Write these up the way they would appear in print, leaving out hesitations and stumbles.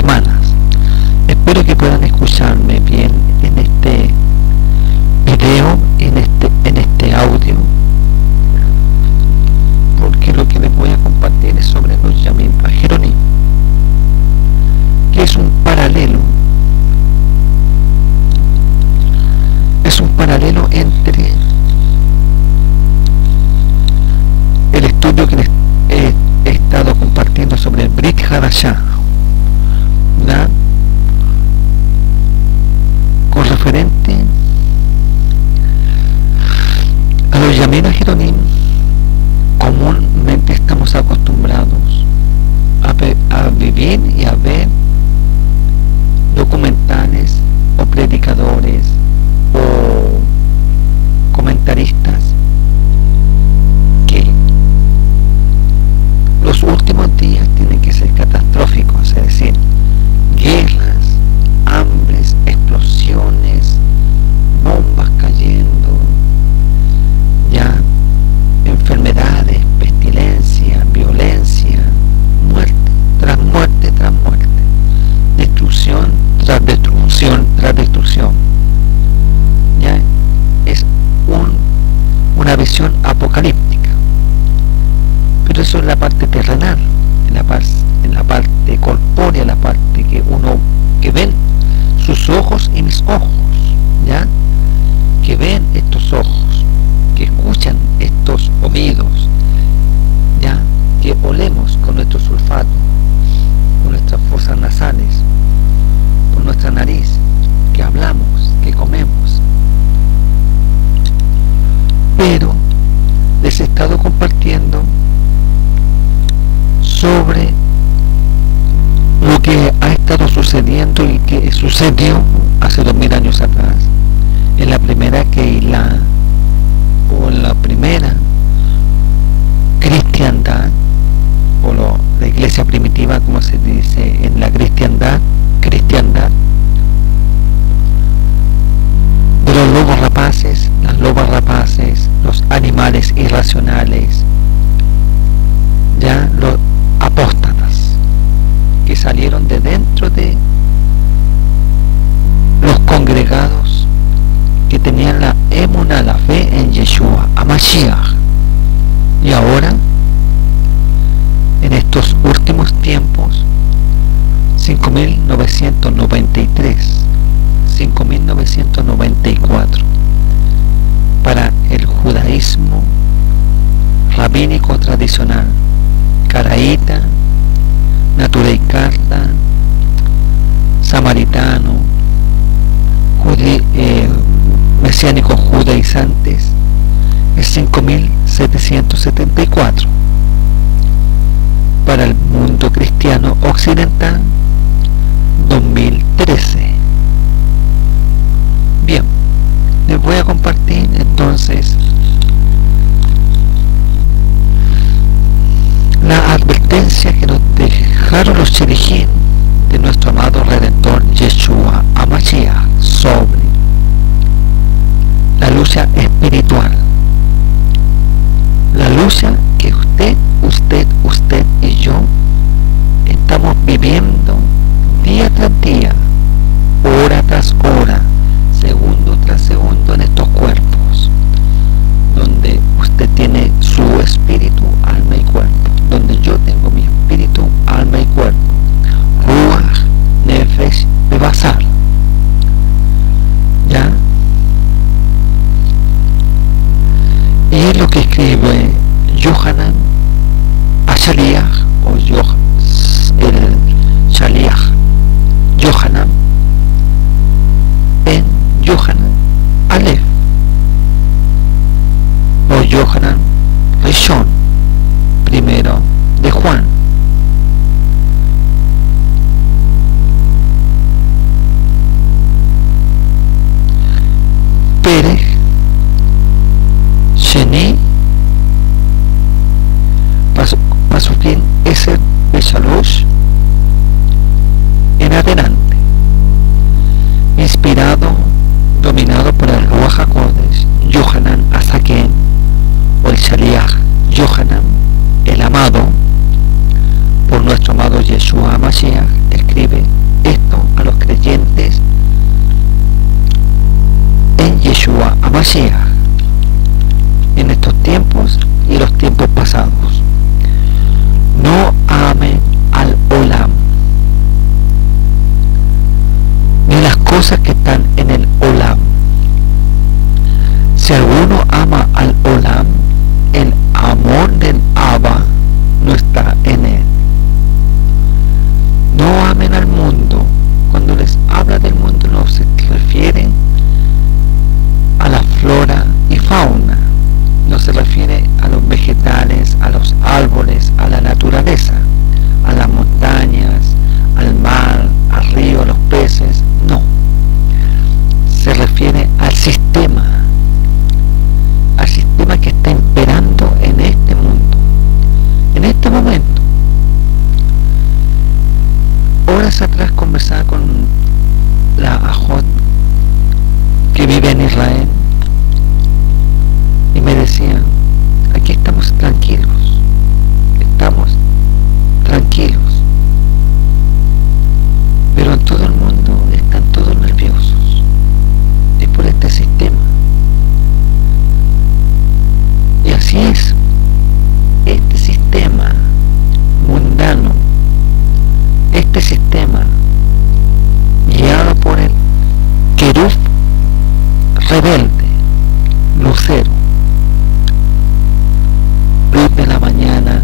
hermanas. Espero que puedan escucharme bien en este video, en este audio, porque lo que les voy a compartir es sobre los Yamim Ajeronim, que es un paralelo entre el estudio que les he estado compartiendo sobre el Brit Hadashah, ¿verdad?, con referente a los Yamim Ajeronim. Comúnmente estamos acostumbrados a vivir y a ver documentales o predicadores o comentaristas que los últimos días tienen que ser catastróficos, es decir, guerras, hambres, explosiones, bombas cayendo, ya enfermedades, pestilencia, violencia, muerte tras muerte tras muerte, destrucción tras destrucción tras destrucción. Ya es una visión apocalíptica, pero eso es la parte terrenal. En la parte corpórea, la parte que ven sus ojos y mis ojos, ya, que ven estos ojos, que escuchan estos oídos, ya, que olemos con nuestros olfatos, con nuestras fosas nasales, con nuestra nariz, que hablamos, que comemos. Pero les he estado compartiendo sobre lo que ha estado sucediendo y que sucedió hace 2000 años atrás, en la primera Keilah, o en la primera cristiandad, o la iglesia primitiva, como se dice en la cristiandad, de los lobos rapaces, las lobas rapaces, los animales irracionales, ya los apóstatas que salieron de dentro de los congregados que tenían la emuná, la fe en Yeshua, a Mashiach. Y ahora, en estos últimos tiempos, 5.993, 5.994, para el judaísmo rabínico tradicional, caraíta, naturaicarta, samaritano, mesiánicos judaizantes, es 5.774. Para el mundo cristiano occidental, 2013. Bien, les voy a compartir entonces la advertencia que nos dejaron los shelichim de nuestro amado Redentor Yeshua HaMashiach sobre la lucha espiritual, la lucha que usted y yo estamos viviendo día tras día, hora tras hora, segundo tras segundo en estos cuerpos, donde usted tiene su espíritu, alma y cuerpo, donde yo tengo mi espíritu, alma y cuerpo, Ruach, Nefesh, Bebasar, ¿ya? Y es lo que escribe Yohanan Ashaliach, o el Shaliach Yohanan, en Yohanan Aleph, o Yohanan Rishon, primero de Juan. Perej Sheni Pasukin Eser Beshalosh en adelante, inspirado, dominado por el Ruach HaKodesh, Yohanan Azaken, o el Shaliach Yohanan, el amado, por nuestro amado Yeshua HaMashiach, escribe: pasados. No amen al olam, ni las cosas que están en el olam. Si alguno ama al olam, el amor del Abba no está en él. No amen al mundo. Cuando les habla del mundo no se refieren a la flora y fauna, no se refiere a los vegetales, a los árboles, a la naturaleza, a las montañas, al mar, al río, a los peces, no. Se refiere al sistema que está imperando en este mundo, en este momento. Horas atrás conversaba con la Ajot que vive en Israel y me decían, aquí estamos tranquilos, pero en todo el mundo están todos nerviosos, es por este sistema. Y así es, este sistema mundano, este sistema guiado por el querub rebelde, lucero, luz de la mañana,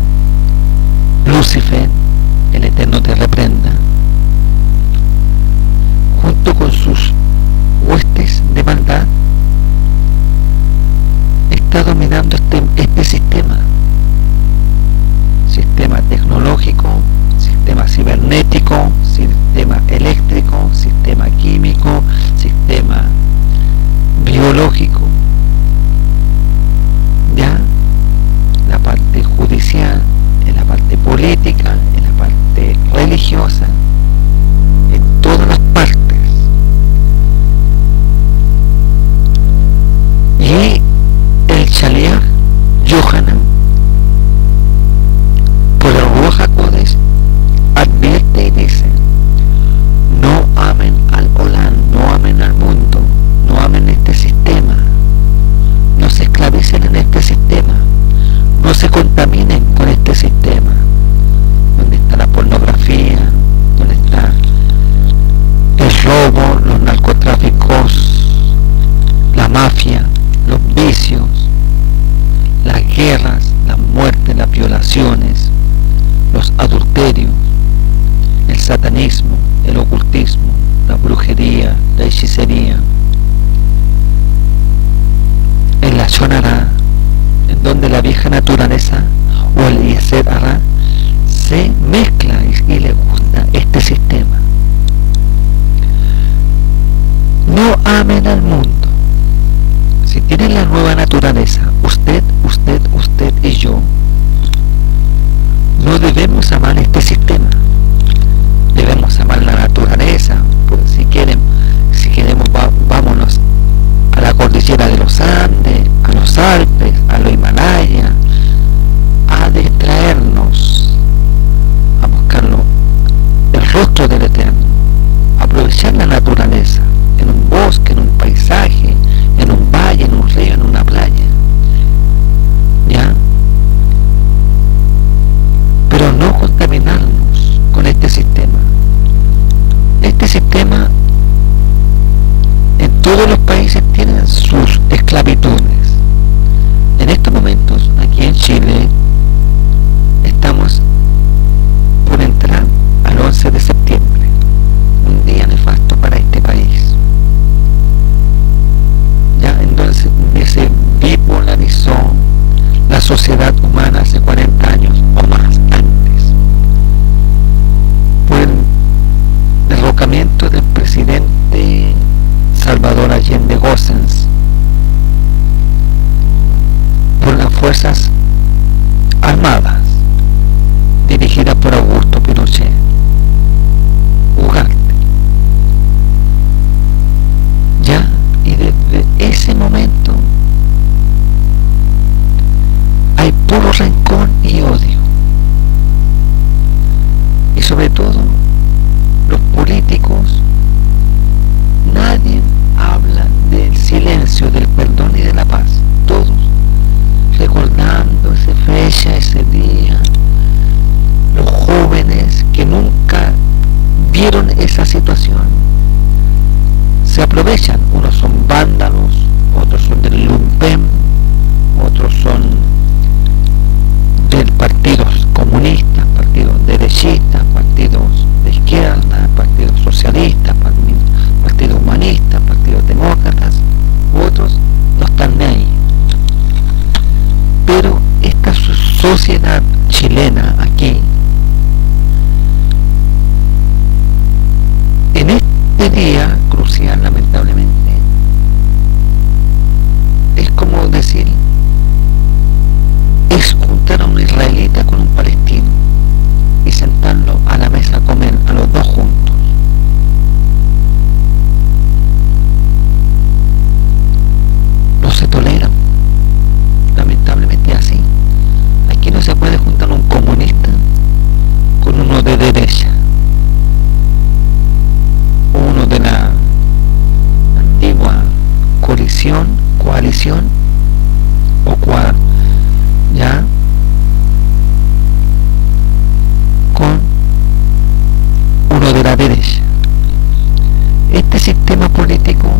Lucifer, el Eterno te reprenda, junto con sus huestes de maldad, está dominando este sistema tecnológico, sistema cibernético, sistema eléctrico, sistema químico, sistema biológico, ya la parte judicial, en la parte política, en la parte religiosa, en todas las partes. Y el Shaliach Yohanan, por el Ruach HaKodesh, advierte y dice: no amen al olam, no amen al mundo, no amen este sistema, no se esclavicen en este sistema, no se contaminen con este sistema, donde está la pornografía, donde está el robo, los narcotráficos, la mafia, los vicios, las guerras, las muertes, las violaciones, los adulterios, el satanismo, el ocultismo, la brujería, la hechicería, el lashon hara, en donde la vieja naturaleza o el yeser hara se mezcla y le gusta este sistema. No amen al mundo. Si tienen la nueva naturaleza, usted y yo, no debemos amar este sistema. Debemos amar la naturaleza. Pues si queremos, vámonos a la cordillera de los Andes, a los Alpes, a los Himalayas, a distraernos, a buscarlo, el rostro del Eterno, aprovechar la naturaleza, en un bosque, en un paisaje, en un valle, en un río, en una playa, ¿ya? Pero no contaminarnos con este sistema. Este sistema en todos los países tiene sus esclavitudes. En estos momentos, aquí en Chile, estamos por entrar al 11 de septiembre, un día nefasto para este país. Ya entonces se bipolarizó la sociedad humana hace 40 años o más antes, por el derrocamiento del presidente Salvador Allende Gossens, por las fuerzas armadas dirigidas por Augusto Pinochet Ugarte. Ya, y desde ese momento hay puro rencor y odio, y sobre todo los políticos, nadie habla del silencio, del perdón y de la paz, todos recordando esa fecha, socialistas, partidos humanistas, partidos demócratas, otros no están ahí. Pero esta sociedad chilena aquí, en este día crucial, lamentablemente, es como decir, es juntar a un israelita con un palestino y sentarlo a la mesa a comer a los dos juntos. No se toleran, lamentablemente es así. Aquí no se puede juntar un comunista con uno de derecha, uno de la antigua coalición ya con uno de la derecha. Este sistema político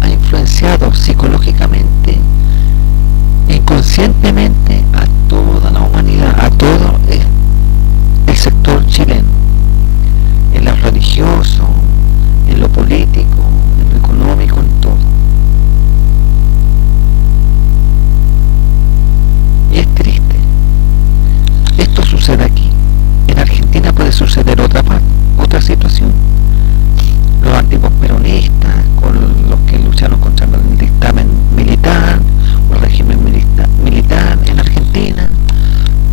ha influenciado psicológicamente, inconscientemente a toda la humanidad, a todo el sector chileno, en lo religioso, en lo político, en lo económico, en todo. Y es triste. Esto sucede aquí. En Argentina puede suceder otra situación. Los antiguos peronistas, con los que lucharon contra el dictamen militar, o el régimen militar en Argentina,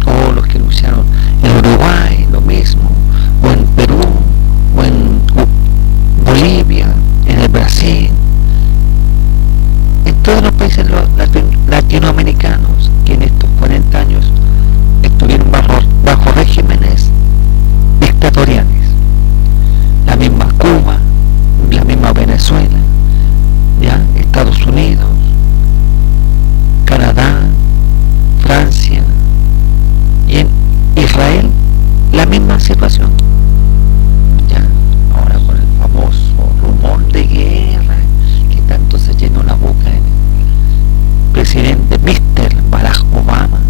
o los que lucharon en Uruguay, lo mismo, o en Perú, o en Bolivia, en el Brasil, en todos los países latinoamericanos que en estos 40 años estuvieron bajo regímenes dictatoriales. La misma Cuba, la misma Venezuela, ¿ya? Estados Unidos, Canadá, Francia, y en Israel la misma situación. ¿Ya? Ahora con el famoso rumor de guerra que tanto se llenó la boca el presidente Mr. Barack Obama,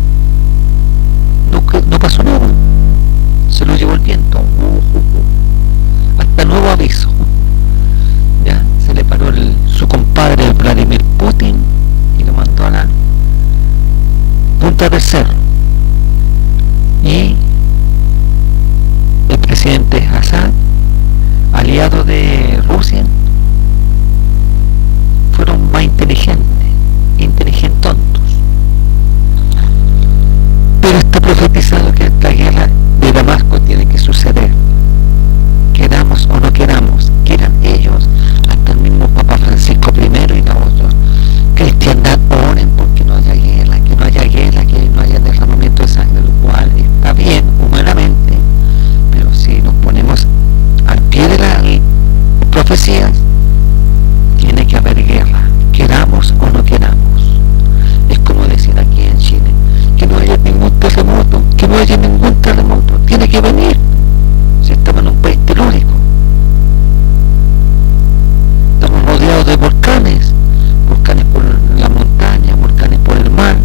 no pasó nada, se lo llevó el viento, hasta nuevo aviso. Ya se le paró su compadre Vladimir Putin y lo mandó a la punta del cerro, y el presidente Assad, aliado de Rusia, fueron más inteligentontos. Pero está profetizado que esta guerra de Damasco tiene que suceder, queramos o no queramos, quieran ellos, hasta el mismo Papa Francisco I y los otros. Cristiandad, oren porque no haya guerra, que no haya derramamiento de sangre, lo cual está bien humanamente, pero si nos ponemos al pie de las profecías, tiene que haber guerra, queramos o no queramos. Es como decir aquí en Chile, que no haya ningún terremoto, tiene que venir, si estamos en un país telúrico, estamos rodeados de volcanes por la montaña, volcanes por el mar.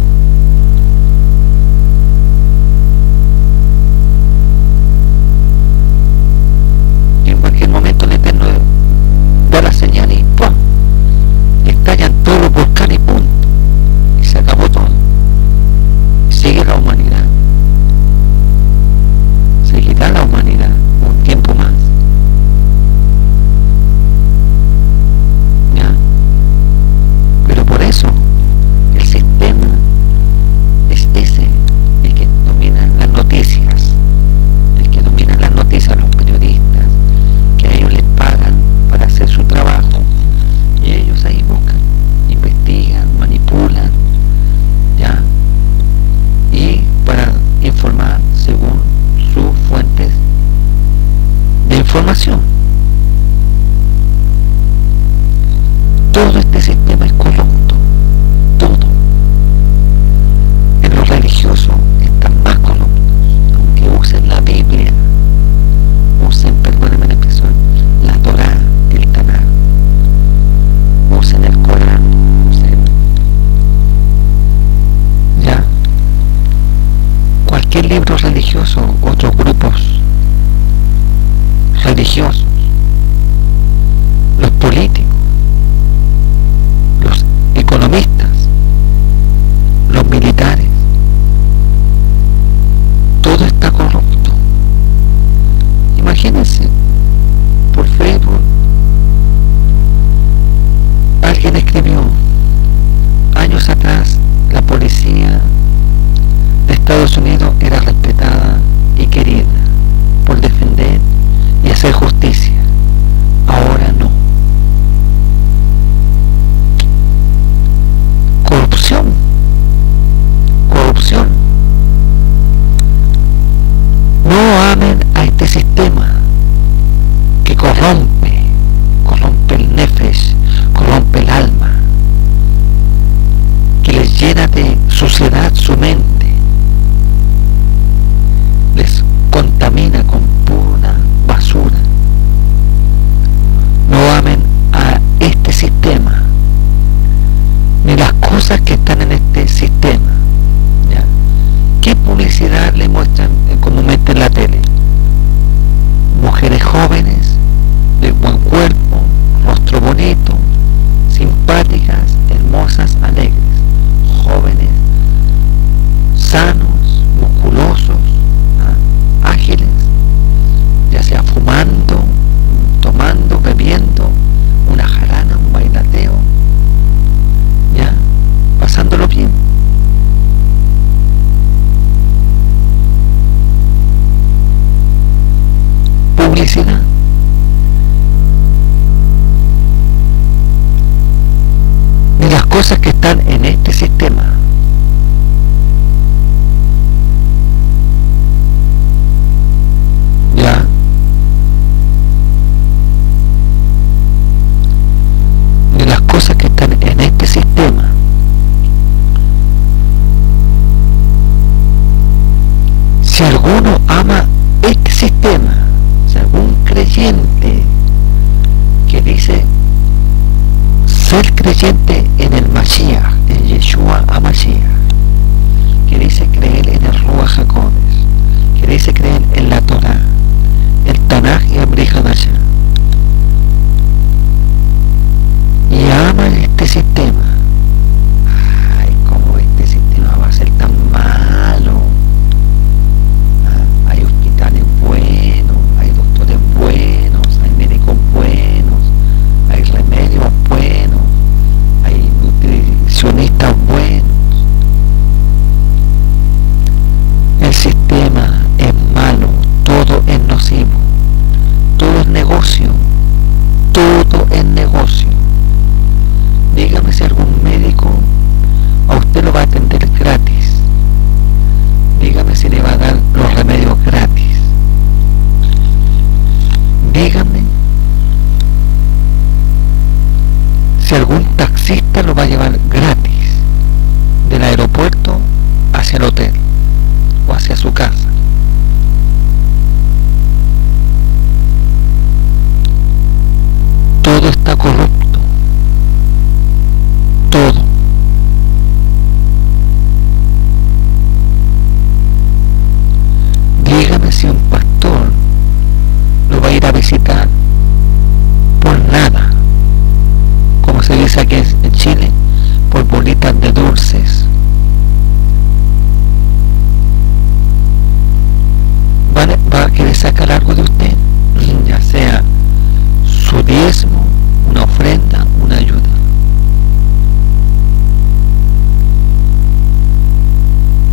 Y en cualquier momento el Eterno da la señal y ¡pum!, estallan todos los volcanes y punto, y se acabó todo. Sigue la humanidad, seguirá la humanidad un tiempo más. ¿Ya? Pero por eso el sistema es ese, el que domina las noticias, los periodistas, que a ellos les pagan para hacer su trabajo, y ellos ahí buscan, investigan, manipulan, ¿ya? Y para informar según sus fuentes de información. Todo este sistema es corrupto, todo. En lo religioso están más corruptos, aunque usen la Biblia, usen, perdónenme la expresión, la Torá, el Tanakh, usen el Corán, ya cualquier libro religioso, otros grupos religiosos los políticos, los economistas, los militares, todo está corrupto. Imagínense, por Facebook alguien escribió: años atrás la policía de Estados Unidos era respetada y querida por defender y hacer justicia. Ahora no. Corrupción. Corrupción. No amen a este sistema que corrompe el nefesh, corrompe el alma, que les llena de suciedad su mente, les contamina con pura basura. No amen a este sistema, ni las cosas que están en este sistema. ¿Ya? ¿Qué publicidad le muestran comúnmente en la tele? Mujeres jóvenes, de buen cuerpo, rostro bonito, simpáticas, hermosas, alegres, jóvenes, sanos, musculosos, ágiles, ya sea fumando, tomando, bebiendo, una jarana, un bailateo, ya, pasándolo bien. Publicidad. Ni las cosas que están en este sistema. Ya. Ni las cosas que están en este sistema. Si alguno ama este sistema, si algún creyente que dice ser creyente en el Mashiach, en Yeshua HaMashiach, que dice creer en el Ruach HaKodesh, que dice creer en la Torah, el Tanaj y el Brit Hadashah, y ama este sistema, ay, cómo este sistema va a ser tan malo. Hay hospitales buenos, hay doctores buenos, hay médicos buenos, hay remedios buenos, hay nutricionistas buenos. El sistema es malo, todo es nocivo, todo es negocio, todo es negocio. Dígame si algún médico a usted lo va a atender gratis. Dígame si le va a dar los remedios gratis. Dígame si algún taxista lo va a llevar gratis del aeropuerto hacia el hotel o hacia su casa. Todo está corrupto. Todo. Dígame si un pastor lo va a ir a visitar por nada, como se dice aquí en Chile, por bolitas de dulces. Va a querer sacar algo de usted, ya sea su diezmo, una ofrenda, una ayuda.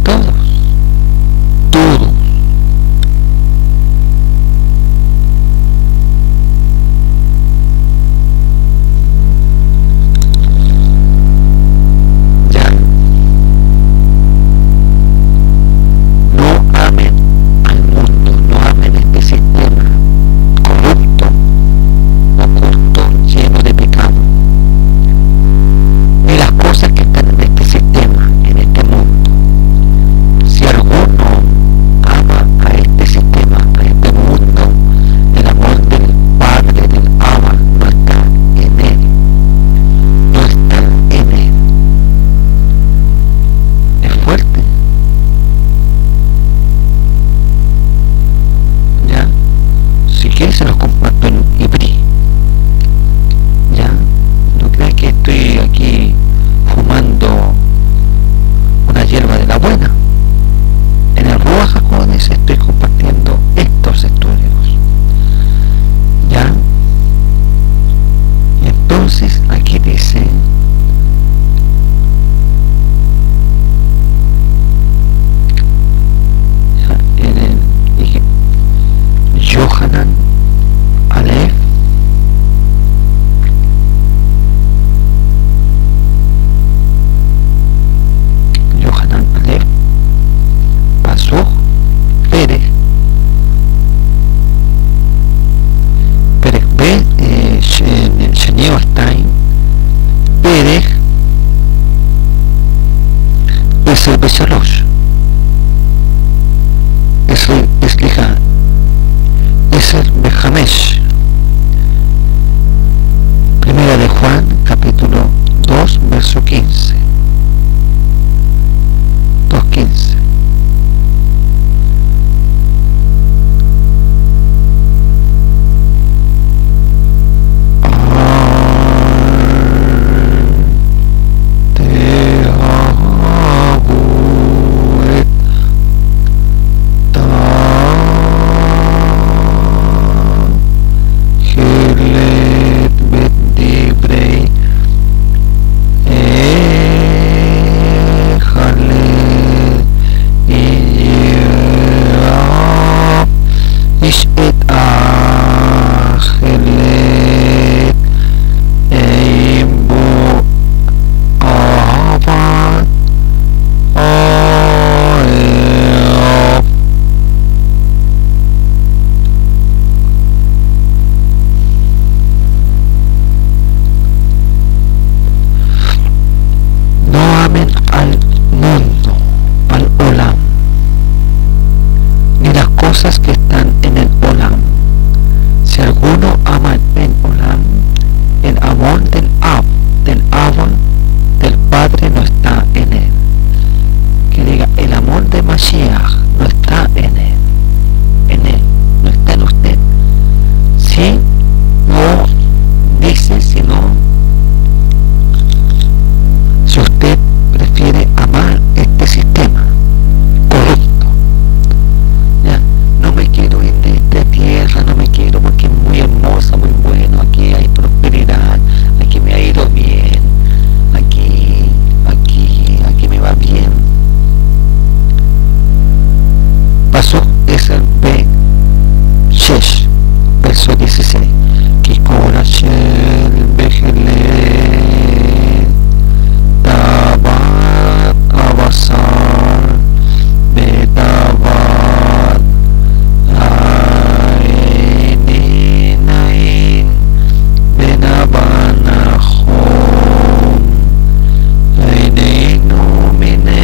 Todos. cosas que están en el Olam. Si alguno ama el Olam, el amor del Abba, del Padre no está en él. Que diga, el amor de Mashiach no está en él, no está en usted. Si no dice, sino si usted prefiere amar este sistema corrupto, ¿ya? No me quiero ir de esta tierra, no me quiero porque es muy hermosa, muy bueno, aquí hay prosperidad, aquí me ha ido bien, aquí me va bien. Pasó es el B6, verso 16. Kikora shel bejele tabat abasar betabat ainin benabanahom ainainu mine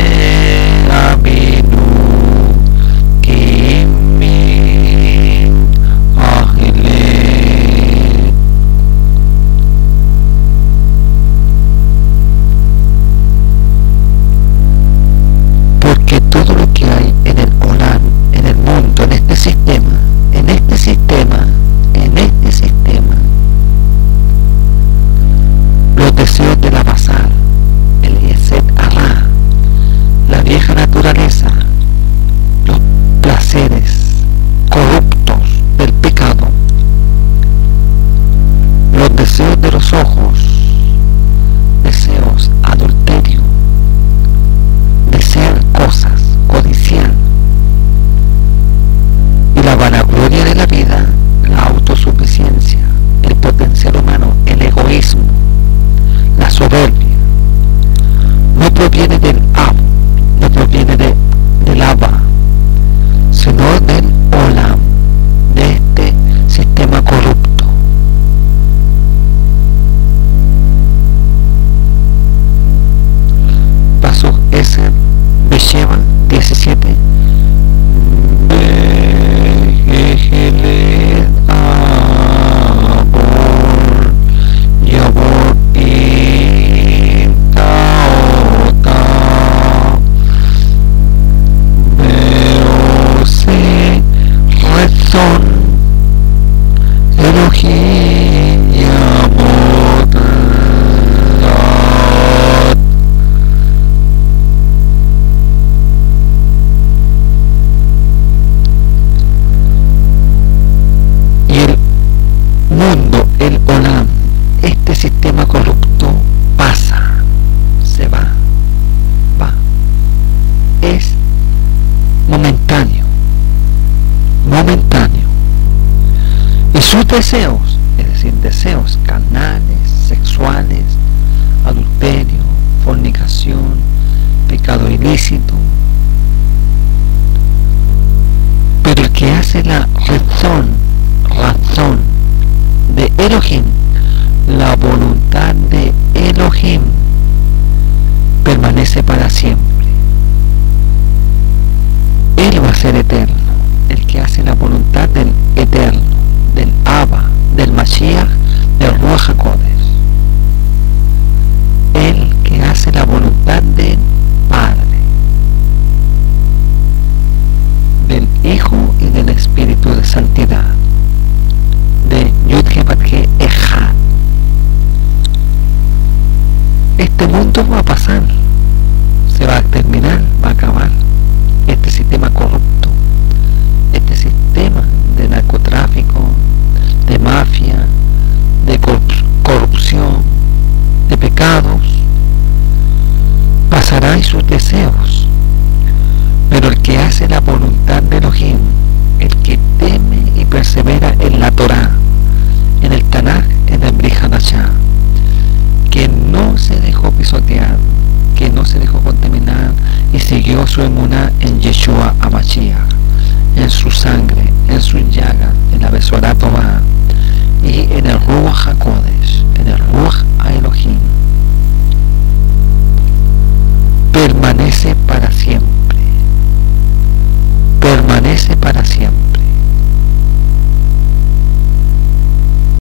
abinu kimin ahile. Porque todo lo que hay en el Olam, en el mundo, en este sistema, los deseos de la basal, el Yesed Ará, la vieja naturaleza, los placeres corruptos del pecado, los deseos de los ojos, deseos, adulterio, desear cosas, codiciar, y la vanagloria de la vida, la autosuficiencia, el potencial humano, el egoísmo, la soberbia, no proviene del Ab, no proviene del Abba, sino del Olam, de este sistema corrupto. Pasó ese Besheva 17. Bejeled abor yabor taota beose rezon Elohim yabot y el mundo, el Olam, este sistema corrupto pasa, se va, es momentáneo, y sus deseos, es decir, deseos carnales, sexuales, adulterio, fornicación, pecado ilícito, pero el que hace la razón de Elohim, la voluntad de Elohim, permanece para siempre. Él va a ser eterno. El que hace la voluntad del Eterno, del Abba, del Mashiach, del Ruach HaKodesh. El que hace la voluntad del Padre, del Hijo y del Espíritu de Santidad, de Yud-He-Vav-He Echad. Este mundo va a pasar, se va a terminar, va a acabar. Este sistema corrupto, este sistema de narcotráfico, de mafia, de corrupción, de pecados, pasará y sus deseos. Pero el que hace la voluntad de Elohim, el que teme y persevera en la Torá, en el Tanaj, en el Brit Hadashah, que no se dejó pisotear, que no se dejó contaminar y siguió su emuná en Yeshua HaMashiach, en su sangre, en su llaga, en la Besorá Tová y en el Ruach HaKodesh, en el Ruach